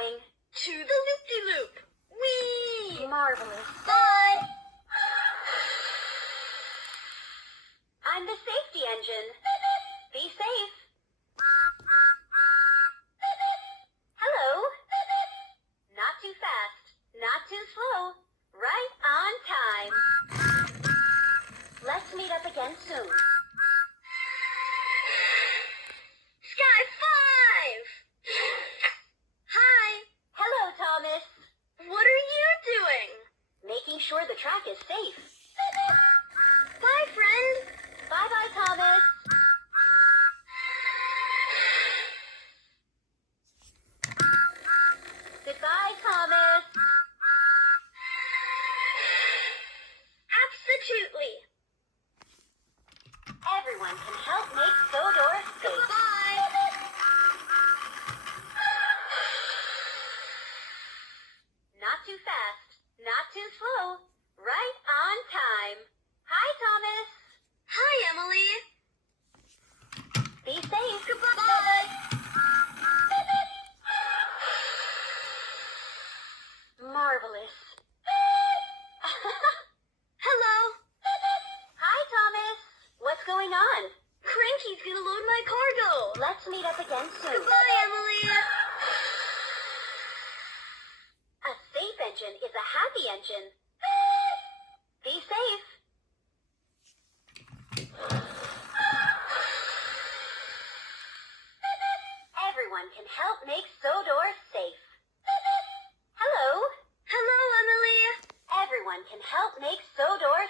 going? To the loop-de-loop. Whee! Marvelous. Bye! I'm the safety engine. Be safe. Hello. Not too fast, not too slow. Right on time. Let's meet up again soon. Sky 5! Hi! Hello, Thomas. What are you doing? Making sure the track is safe. Bye, friend! Bye-bye, Thomas. Goodbye, Thomas. Absolutely! Everyone can help make Sodor safe. Bye! Not too fast, not too slow. Right on time. Hi, Thomas. Hi, Emily! Be safe. Goodbye! Marvelous. Hello! Hi, Thomas. What's going on? Cranky's gonna load my cargo! Let's meet up again soon. Goodbye, Emily! A safe engine is a happy engine. Be safe. Everyone can help make Sodor safe. Hello. Hello, Emily! Everyone can help make Sodor